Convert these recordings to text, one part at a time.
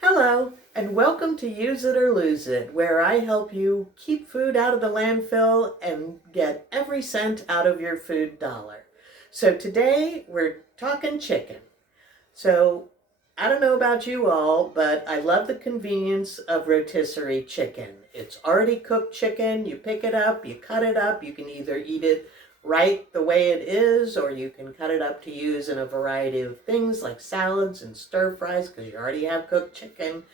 Hello, and welcome to Use It or Lose It, where I help you keep food out of the landfill and get every cent out of your food dollar. So today we're talking chicken. So I don't know about you all, but I love the convenience of rotisserie chicken. It's already cooked chicken. You pick it up, you cut it up. You can either eat it right the way it is, or you can cut it up to use in a variety of things like salads and stir fries because you already have cooked chicken.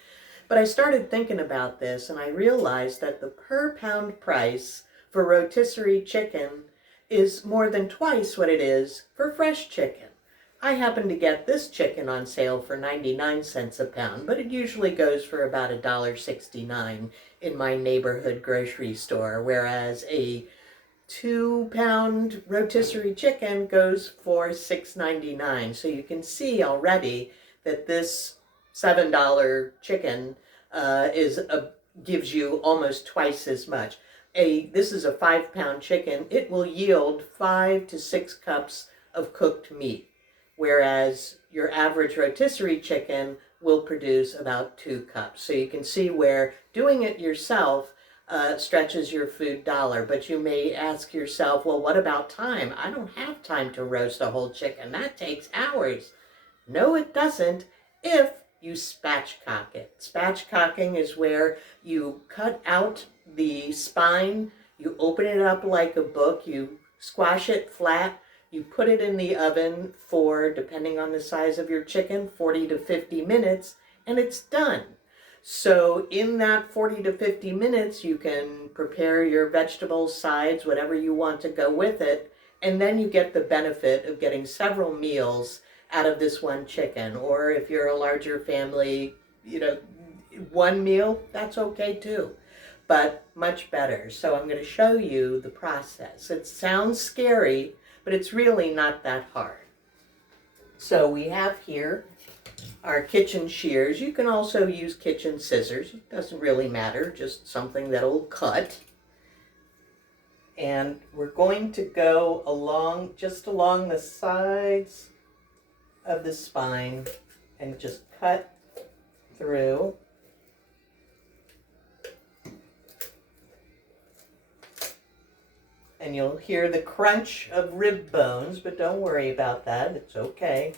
But I started thinking about this and I realized that the per pound price for rotisserie chicken is more than twice what it is for fresh chicken. I happen to get this chicken on sale for 99 cents a pound, but it usually goes for about $1.69 in my neighborhood grocery store, whereas a 2-pound rotisserie chicken goes for $6.99. So you can see already that this $7 chicken gives you almost twice as much. This is a 5-pound chicken. It will yield 5 to 6 cups of cooked meat, whereas your average rotisserie chicken will produce about 2 cups. So you can see where doing it yourself stretches your food dollar. But you may ask yourself, well, what about time? I don't have time to roast a whole chicken. That takes hours. No, it doesn't if you spatchcock it. Spatchcocking is where you cut out the spine, you open it up like a book, you squash it flat, you put it in the oven for, depending on the size of your chicken, 40 to 50 minutes, and it's done. So in that 40 to 50 minutes, you can prepare your vegetables, sides, whatever you want to go with it, and then you get the benefit of getting several meals out of this one chicken. Or if you're a larger family, one meal, that's okay too, but much better. So I'm going to show you the process. It sounds scary, but it's really not that hard. So we have here our kitchen shears. You can also use kitchen scissors. It doesn't really matter, just something that'll cut. And we're going to go just along the sides of the spine and just cut through. And you'll hear the crunch of rib bones, but don't worry about that. It's okay.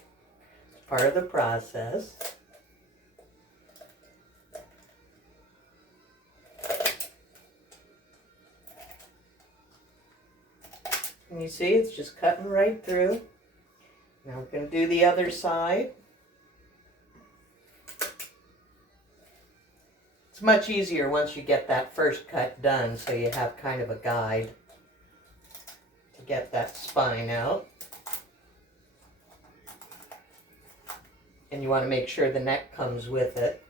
It's part of the process. And you see, it's just cutting right through. Now we're going to do the other side. It's much easier once you get that first cut done, so you have kind of a guide to get that spine out. And you want to make sure the neck comes with it.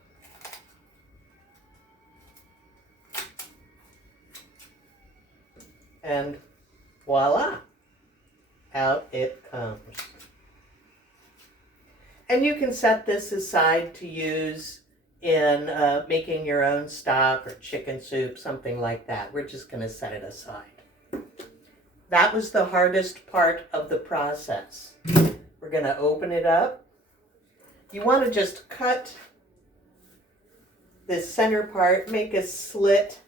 And voila, out it comes. And you can set this aside to use in making your own stock or chicken soup, something like that. We're just going to set it aside. That was the hardest part of the process. We're going to open it up. You want to just cut this center part, make a slit,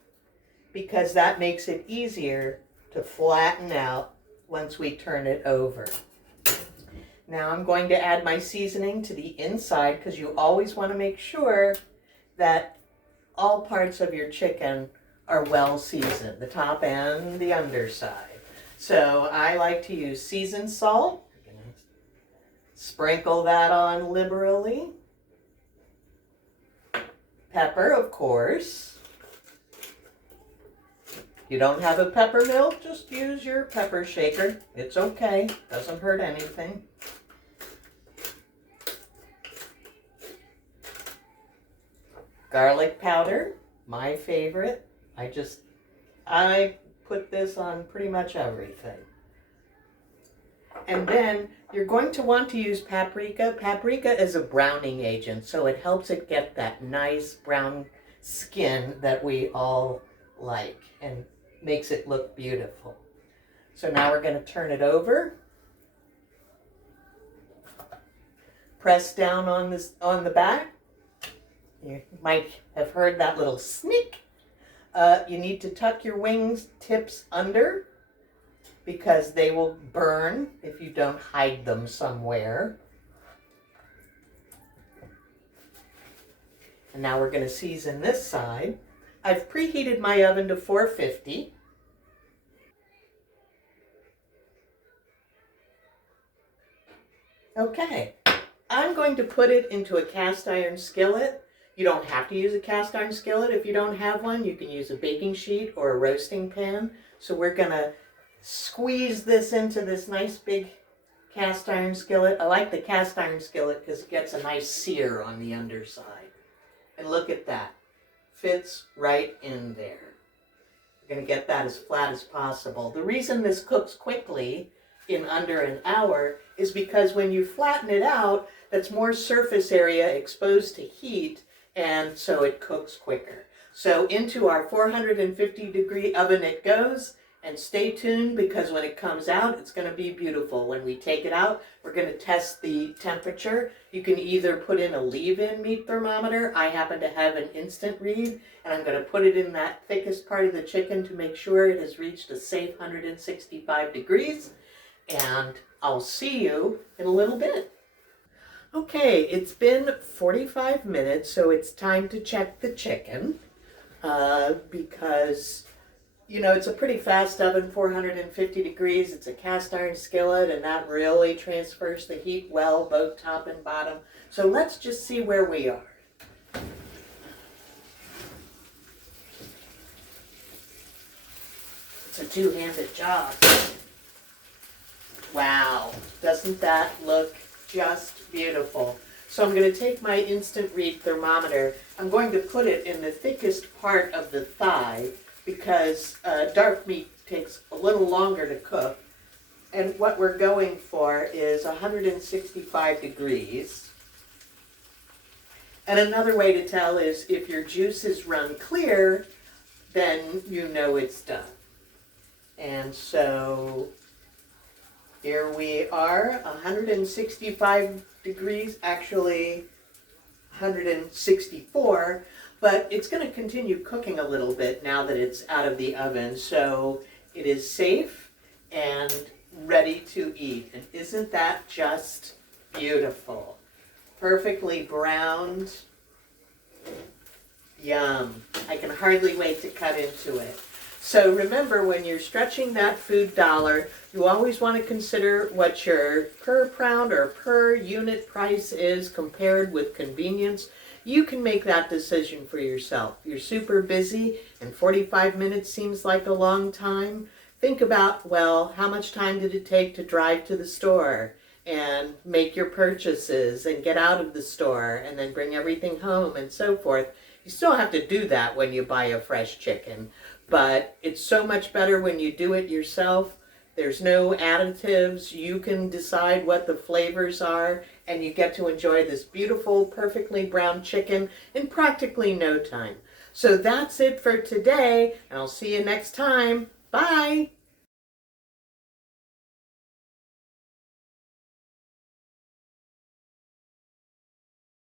because that makes it easier to flatten out once we turn it over. Now I'm going to add my seasoning to the inside, because you always want to make sure that all parts of your chicken are well seasoned, the top and the underside. So I like to use seasoned salt. I'm going to sprinkle that on liberally. Pepper, of course. If you don't have a pepper mill, just use your pepper shaker. It's okay, doesn't hurt anything. Garlic powder, my favorite. I put this on pretty much everything. And then you're going to want to use paprika. Paprika is a browning agent, so it helps it get that nice brown skin that we all like and makes it look beautiful. So now we're going to turn it over. Press down on the back. You might have heard that little snick. You need to tuck your wings tips under because they will burn if you don't hide them somewhere. And now we're going to season this side. I've preheated my oven to 450. Okay, I'm going to put it into a cast iron skillet. You don't have to use a cast iron skillet if you don't have one. You can use a baking sheet or a roasting pan. So we're going to squeeze this into this nice big cast iron skillet. I like the cast iron skillet because it gets a nice sear on the underside. And look at that. Fits right in there. We're going to get that as flat as possible. The reason this cooks quickly in under an hour is because when you flatten it out, that's more surface area exposed to heat, and so it cooks quicker. So into our 450-degree oven it goes, and stay tuned because when it comes out, it's going to be beautiful. When we take it out, we're going to test the temperature. You can either put in a leave-in meat thermometer. I happen to have an instant read, and I'm going to put it in that thickest part of the chicken to make sure it has reached a safe 165 degrees. And I'll see you in a little bit. Okay, it's been 45 minutes, so it's time to check the chicken because, you know, it's a pretty fast oven, 450 degrees. It's a cast iron skillet, and that really transfers the heat well, both top and bottom. So let's just see where we are. It's a two-handed job. Wow, doesn't that look just beautiful? So I'm going to take my instant read thermometer. I'm going to put it in the thickest part of the thigh because dark meat takes a little longer to cook. And what we're going for is 165 degrees. And another way to tell is if your juices run clear, then you know it's done. And so here we are, 165 degrees, actually 164, but it's going to continue cooking a little bit now that it's out of the oven, so it is safe and ready to eat. And isn't that just beautiful? Perfectly browned. Yum. I can hardly wait to cut into it. So remember, when you're stretching that food dollar, you always want to consider what your per pound or per unit price is compared with convenience. You can make that decision for yourself. You're super busy and 45 minutes seems like a long time. Think about, well, how much time did it take to drive to the store and make your purchases and get out of the store and then bring everything home and so forth. You still have to do that when you buy a fresh chicken, but it's so much better when you do it yourself. There's no additives. You can decide what the flavors are, and you get to enjoy this beautiful, perfectly browned chicken in practically no time. So that's it for today, and I'll see you next time. Bye!